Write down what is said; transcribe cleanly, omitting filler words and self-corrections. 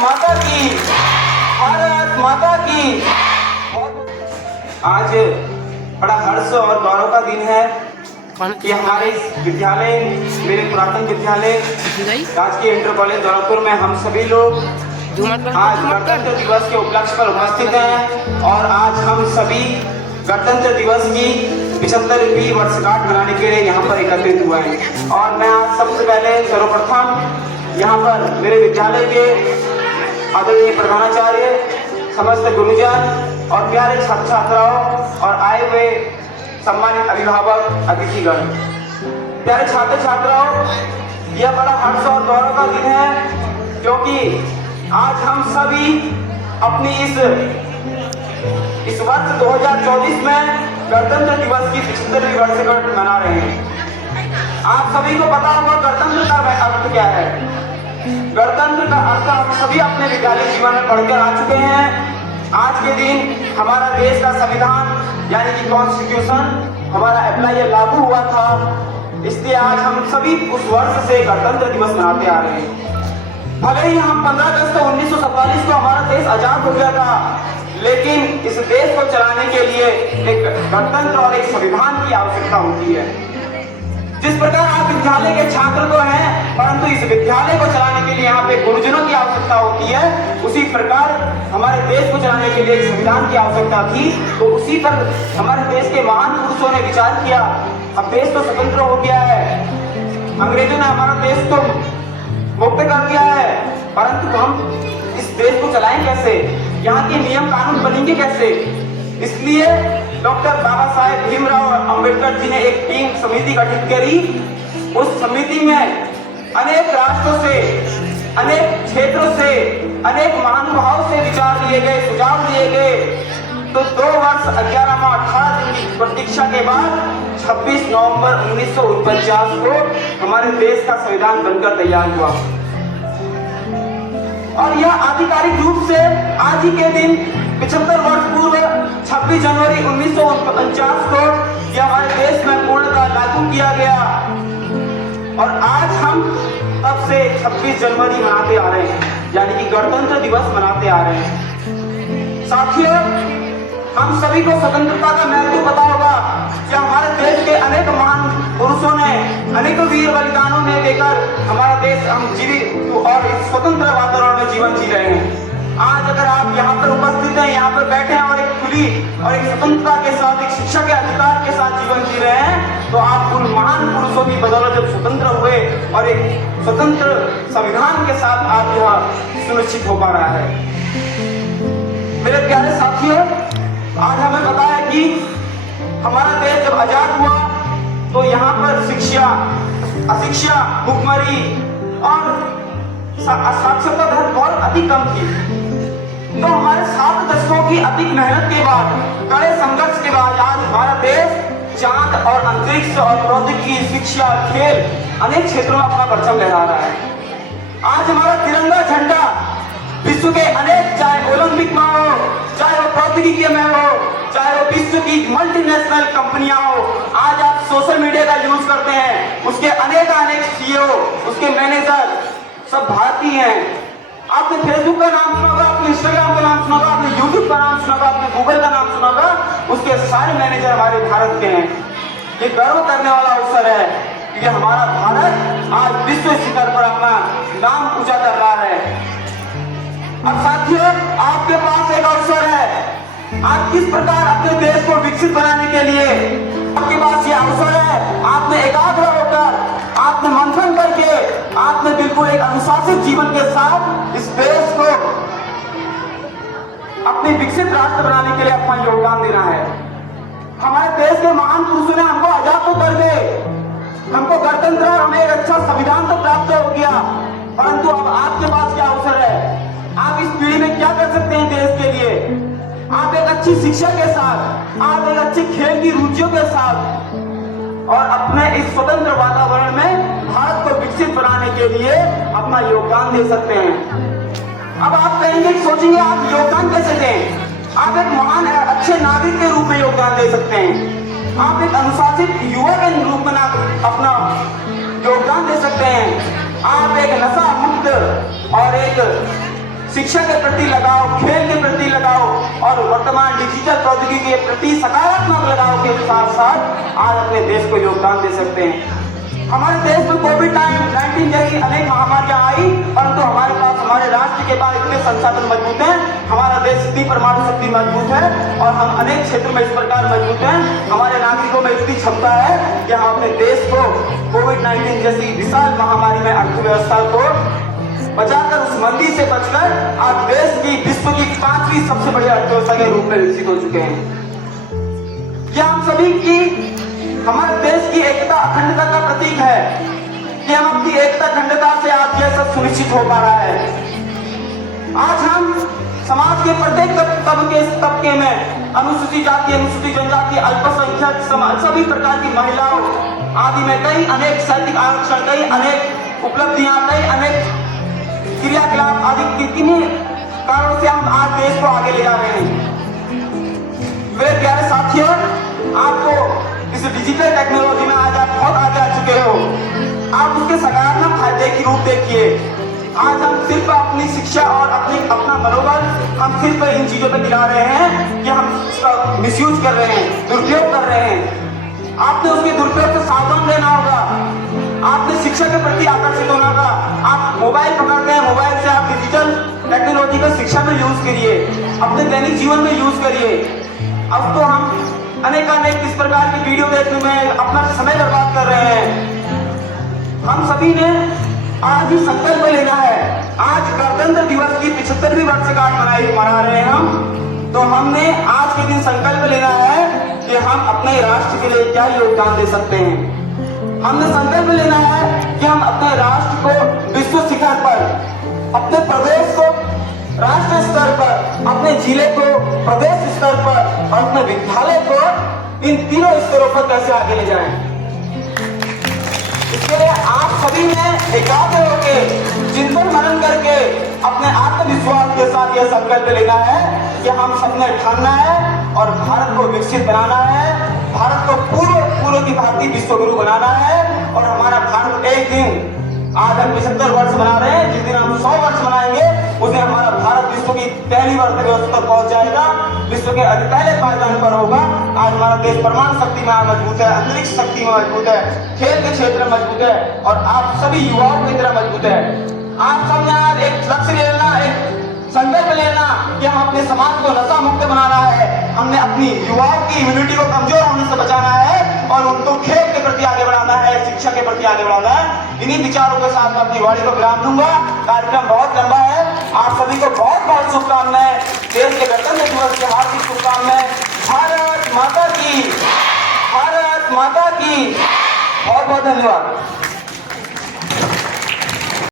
माता की, भारत माता की। आज बड़ा हर्ष और गौरव का दिन है कि हमारे विद्यालय, मेरे पुरातन विद्यालय राजकीय इंटर कॉलेज दौलतपुर में हम सभी लोग आज गणतंत्र दिवस के उपलक्ष्य पर उपस्थित हैं और आज हम सभी गणतंत्र दिवस की 75वीं वर्षगांठ मनाने के लिए यहाँ पर एकत्रित हुए हैं। और मैं आज सबसे पहले सर्वप्रथम यहाँ पर मेरे विद्यालय के आदरणीय प्रधानाचार्य, समस्त गुरुजन और प्यारे छात्र छात्राओं और आए हुए सम्मानित अभिभावक, अतिथिगण, प्यारे छात्र छात्राओं, यह बड़ा हर्ष और गौरव का दिन है क्योंकि आज हम सभी अपनी इस वर्ष 2024 में गणतंत्र दिवस की 75वीं वर्षगांठ मना रहे हैं। आप सभी को पता होगा गणतंत्र का अर्थ क्या है। गणतंत्र का अर्थ हम सभी अपने विद्यालय जीवन में पढ़कर आ चुके हैं। आज के दिन हमारा देश का संविधान यानी कि कॉन्स्टिट्यूशन हमारा अप्लाई लागू हुआ था, इसलिए आज हम सभी उस वर्ष से गणतंत्र दिवस मनाते आ रहे हैं। भले ही हम 15 अगस्त 1947 को हमारा देश आजाद हो गया था, लेकिन इस देश को चलाने के लिए एक गणतंत्र और एक संविधान की आवश्यकता होती है। जिस प्रकार आप विद्यालय के छात्र तो हैं, परंतु इस विद्यालय को चलाने के लिए यहाँ पे गुरुजनों की आवश्यकता होती है, उसी प्रकार हमारे देश को चलाने के लिए एक संविधान की आवश्यकता थी। तो उसी पर हमारे देश के महान पुरुषों ने विचार किया। अब देश तो स्वतंत्र हो गया है, अंग्रेजों ने हमारा देश तो मुक्त कर दिया है, परंतु हम इस देश को चलाएं कैसे, यहाँ के नियम कानून बनेंगे कैसे। इसलिए डॉक्टर बाबा साहेब भीमराव अंबेडकर जी ने एक टीम समिति गठित करी। उस समिति में अनेक राष्ट्रों से, अनेक क्षेत्रों से, अनेक महानुभावों से विचार लिए गए, सुझाव दिए गए। तो 2 वर्ष 11 माह 18 दिन की प्रतीक्षा के बाद 26 नवंबर 1949 को हमारे देश का संविधान बनकर तैयार हुआ। और यह आधिकारिक रूप से आज ही के दिन 75 वर्ष पूर्व 26 जनवरी 1949 को यह हमारे देश में पूर्णतः लागू किया गया। और आज हम तब से 26 जनवरी मनाते आ रहे हैं, यानी कि गणतंत्र दिवस मनाते आ रहे हैं। साथियों, हम सभी को स्वतंत्रता का महत्व पता होगा कि हमारे देश के अनेक महान पुरुषों ने, अनेकों वीर बलिदानों ने देकर हमारा देश हम जीवित और इस स्वतंत्र वातावरण में जीवन जी रहे हैं। आज अगर आप यहाँ पर उपस्थित हैं, यहाँ पर बैठे हैं और एक खुली और एक स्वतंत्रता के साथ, एक शिक्षा के अधिकार के साथ जीवन जी रहे हैं, तो आप उन महान पुरुषों की बदौलत जब स्वतंत्र हुए और एक स्वतंत्र संविधान के साथ आज यह सुनिश्चित हो पा रहा है। मेरे प्यारे साथियों, आज हमें पता है कि हमारा देश जब आजाद हुआ तो यहाँ पर शिक्षा, अशिक्षा, भुखमरी और साक्षरता दर बहुत अधिक कम थी। तो हमारे 7 दशकों की अधिक मेहनत के बाद, कड़े संघर्ष के बाद आज हमारा देश चांद और अंतरिक्ष और प्रौद्योगिकी, शिक्षा, खेल अनेक क्षेत्रों में अपना परचम लहरा रहा है। आज हमारा तिरंगा झंडा विश्व के अनेक, चाहे ओलंपिक में हो, चाहे वो प्रौद्योगिकी में हो, चाहे वो विश्व की मल्टीनेशनल कंपनियां हो, आज आप सोशल मीडिया का यूज करते हैं, उसके अनेक सीईओ, उसके मैनेजर सब भारतीय हैं। आपने फेसबुक का नाम सुना होगा, आपने इंस्टाग्राम का नाम सुना होगा, आपने यूट्यूब का नाम सुना होगा, आपने गूगल का नाम सुना होगा, उसके सारे मैनेजर हमारे भारत के हैं। ये गर्व करने वाला अवसर है कि हमारा भारत आज विश्व शिखर पर अपना नाम ऊंचा कर रहा है। अब साथियों, आपके पास एक अवसर है। आप किस प्रकार अपने देश को विकसित बनाने के लिए आपके पास ये अवसर है। आपने एकाग्र होकर, आपने मंथन करके, आपने बिल्कुल एक अनुशासित जीवन के साथ इस देश को अपने विकसित राष्ट्र बनाने के लिए अपना योगदान देना है। हमारे देश के महान पुरुषों ने हमको आजाद तो कर गए, हमको गणतंत्र, हमें एक अच्छा संविधान तो प्राप्त हो गया, परंतु अब आपके पास क्या अवसर है। आप इस पीढ़ी में क्या कर सकते हैं देश के लिए। आप एक अच्छी शिक्षा के साथ, आप एक अच्छी खेल की रुचियों के साथ और अपने इस स्वतंत्र वातावरण में भारत को विकसित बनाने के लिए अपना योगदान दे सकते हैं। अब आप कहेंगे, सोचेंगे आप योगदान कैसे दें। आप एक महान अच्छे नागरिक के रूप में योगदान दे सकते हैं। आप एक अनुशासित युवा के रूप में अपना योगदान दे सकते हैं। आप एक नशा मुक्त और एक शिक्षा के प्रति लगाओ, खेल के प्रति लगाओ और वर्तमान डिजिटल प्रौद्योगिकी के प्रति सकारात्मक लगाव के साथ साथ आज अपने देश को योगदान दे सकते हैं। हमारे देश में कोविड-19 जैसी अनेक महामारियां आई, परंतु हमारे पास हमारे राष्ट्र के पास इतने संसाधन मजबूत हैं, हमारा देश इतनी परमाणु शक्ति मजबूत है और हम अनेक क्षेत्रों में इस प्रकार मजबूत हैं, हमारे नागरिकों में इतनी क्षमता है कि हम अपने देश को कोविड-19 जैसी विशाल महामारी में अर्थव्यवस्था को बचाकर उस मंदी से बचकर आज देश की विश्व की 5वीं सबसे बड़ी अर्थव्यवस्था के रूप में विकसित हो चुके हैं। यह हम सभी की हमारे देश की एकता अखंडता का प्रतीक है कि हम अपनी एकता अखंडता से आज यह सब सुनिश्चित हो पा रहा है। आज हम समाज के प्रत्येक तबके में अनुसूचित जाति, अनुसूचित जनजाति, अल्पसंख्यक समाज सभी प्रकार की महिलाओं आदि में कई अनेक साहित्यिक आरक्षण, कई अनेक उपलब्धियां, कई अनेक क्रियाकलाप आदि कितने कारणों से हम आज देश को आगे ले जा रहे हैं। मेरे प्यारे साथियों, आपको इस डिजिटल टेक्नोलॉजी में आज आप बहुत आगे आ चुके हो। आप उसके सकारात्मक फायदे की रूप देखिए। आज हम सिर्फ अपनी शिक्षा और अपना मनोबल हम सिर्फ इन चीजों पे दिला रहे हैं कि हम उसका मिसयूज कर रहे हैं, दुरुपयोग कर रहे हैं। आपने उसके दुरुपयोग से सावधान रहना होगा। आपने शिक्षा के प्रति आकर्षित होना होगा। आप मोबाइल पकड़ते हैं, मोबाइल से आप डिजिटल टेक्नोलॉजी को शिक्षा में यूज करिए, अपने दैनिक जीवन में यूज करिए। अब तो हम अनेक इस प्रकार की वीडियो देखने में अपना समय बर्बाद कर रहे हैं। हम सभी ने आज ही संकल्प लेना है। आज गणतंत्र दिवस की 75वीं वर्षगांठ मना रहे हैं हम, तो हमने आज के दिन संकल्प लेना है कि हम अपने राष्ट्र के लिए क्या योगदान दे सकते हैं। हमने संकल्प लेना है कि हम अपने राष्ट्र को विश्व शिखर पर, अपने प्रदेश को राष्ट्रीय स्तर पर, अपने जिले को प्रदेश स्तर पर और अपने विद्यालय को इन तीनों स्तरों पर कैसे आगे ले जाएं। इसके लिए आप सभी ने एकाग्र होकर चिंतन मनन करके अपने आत्मविश्वास के साथ यह संकल्प लेना है कि हम सबने ठानना है और भारत को विकसित बनाना है, भारत को पूर्व की भारतीय विश्वगुरु बनाना है और हमारा भारत एक दिन, आज हम 75 वर्ष मना रहे हैं, जिस दिन हम 100 वर्ष मनाएंगे उस दिन हमारा भारत विश्व की पहली अर्थव्यवस्था तक पहुंच जाएगा, विश्व के पहले पायदान पर होगा। आज हमारा देश परमाणु शक्ति में मजबूत है, अंतरिक्ष शक्ति में मजबूत है, खेल के क्षेत्र में मजबूत है और आप सभी युवाओं की तरह मजबूत है। आप सबने आज एक लक्ष्य लेना, एक संकल्प लेना कि हम अपने समाज को नशा मुक्त बनाना है, हमने अपनी युवाओं की इम्यूनिटी को कमजोर होने से बचाना है और उनको खेल के प्रति आगे बढ़ाना है, शिक्षा के प्रति आगे बढ़ाना है। इन्हीं विचारों के साथ मैं अपनी वाणी को विराम दूंगा। कार्यक्रम बहुत लंबा है। आप सभी को बहुत बहुत शुभकामनाएं। देश के गणतंत्र दिवस की हार्दिक शुभकामनाएं। भारत माता की, भारत माता की। बहुत बहुत धन्यवाद।